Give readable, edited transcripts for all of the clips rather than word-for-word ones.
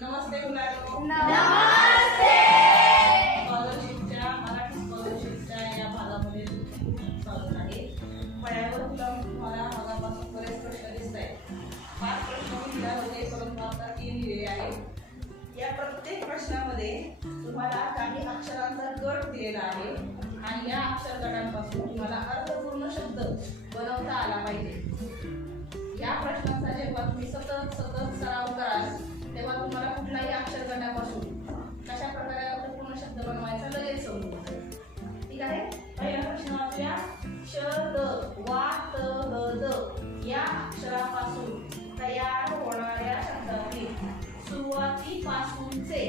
नमस्ते मुलांनो. नमस्ते. स्कॉलरशिपच्या मराठी स्कॉलरशिपच्या या भागामध्ये स्वागत आहे. फळ्यावर तुम्हाला भागापासून बरेच प्रश्न दिसत आहेत. 5 प्रश्न दिले होते परंतु आता 3 लिहिले आहेत. या प्रत्येक प्रश्नामध्ये तुम्हाला काही अक्षरांचा गट दिलेला आहे आणि या अक्षर गटांपासून तुम्हाला अर्थपूर्ण शब्द बनवता आला पाहिजे. या प्रश्नांचा जेव्हा तुम्ही सतत सराव कराल तेव्हा तुम्हाला कुठल्याही अक्षर गटापासून कशा प्रकारे अर्थपूर्ण शब्द बनवायचा लगेच समजेल. ठीक आहे. पहिला प्रश्न वाचूया. श द वा त ह द या अक्षरापासून तयार होणाऱ्या शब्दातील सुरुवातीपासूनचे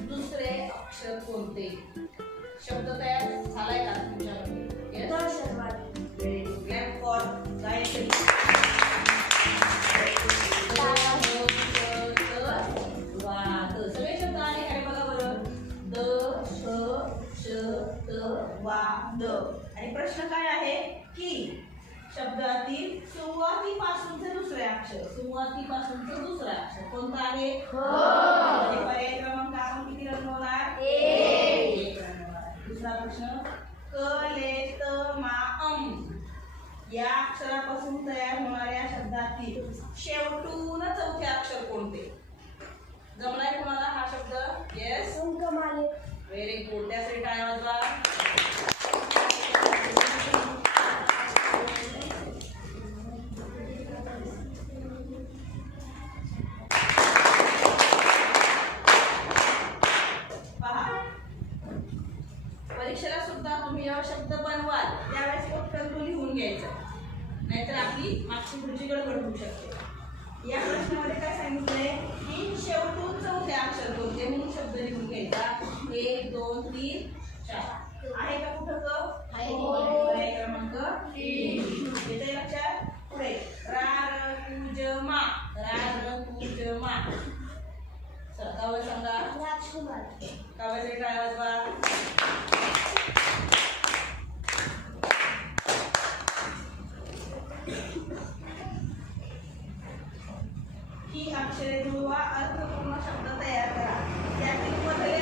दुसरे अक्षर कोणते? शब्द तयार झालाय का तुमच्यामध्ये? येस. दहशतवादी. Very good. Clap for Gayatri. सगळे शब्द आहे काय बघा बरं. द श श त वा द. आणि प्रश्न काय आहे की शब्दातील सुरुवातीपासूनचे दुसरे अक्षर कोणतं आहे? पर्याय क्रमांक आपण किती रंगवणार? 1 रंगवणार. दुसरा प्रश्न क ले त मा अम या अक्षरापासून तयार होणाऱ्या शब्दातील शेवटून चौथे अक्षर कोणते? जमलाय तुम्हाला हा शब्द? येस. अंकमाले. Very good. त्यासाठी टाळ्या वाजवा. पहा, परीक्षेला सुद्धा तुम्ही जेव्हा शब्द बनवाल त्यावेळेस फक्त तो लिहून घ्यायचा, नाहीतर आपली मागची पुढची गडबड होऊ शकते. या प्रश्नामध्ये काय सांगितलंय की शेवटून चौथे अक्षर कोणते म्हणून शब्द लिहून घ्यायचा. 1 2 3 4 आहे का कुठं? पर्याय क्रमांक 3 येते लक्षात. पुढे रा र कु ज मा. काव्य सांगा. राजकुमार. काव्याचे टाळ्या वाजवा. ही अक्षरे जुळवा, अर्थपूर्ण शब्द तयार करा. त्यातील मधले